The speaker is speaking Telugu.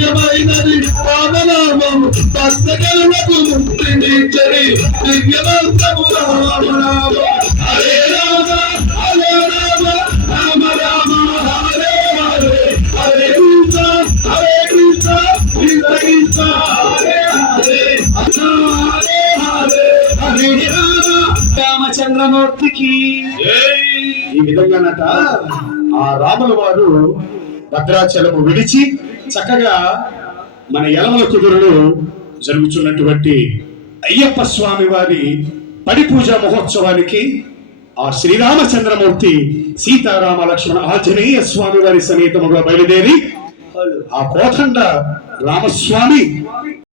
పుణ్యమైనది రామనామం భక్తజనులకు ముక్తినిచ్చని దివ్యమంత్రము రామనామ హరే రామ హరే రామ రామ రామ హరే హరే హరే కృష్ణ కృష్ణ కృష్ణ హరే హరే హరే హరే హరే రామ రామచంద్రమూర్తికి ఈ విధంగానట ఆ రాముల వారు భద్రాచలము విడిచి చక్కగా మన యలమల కుదురులో జరుగుతున్నటువంటి అయ్యప్ప స్వామి వారి పడి పూజ మహోత్సవానికి ఆ శ్రీరామచంద్రమూర్తి సీతారామ లక్ష్మణ ఆంజనేయ స్వామి వారి సమేతముగా బయలుదేరి ఆ కోదండ రామస్వామి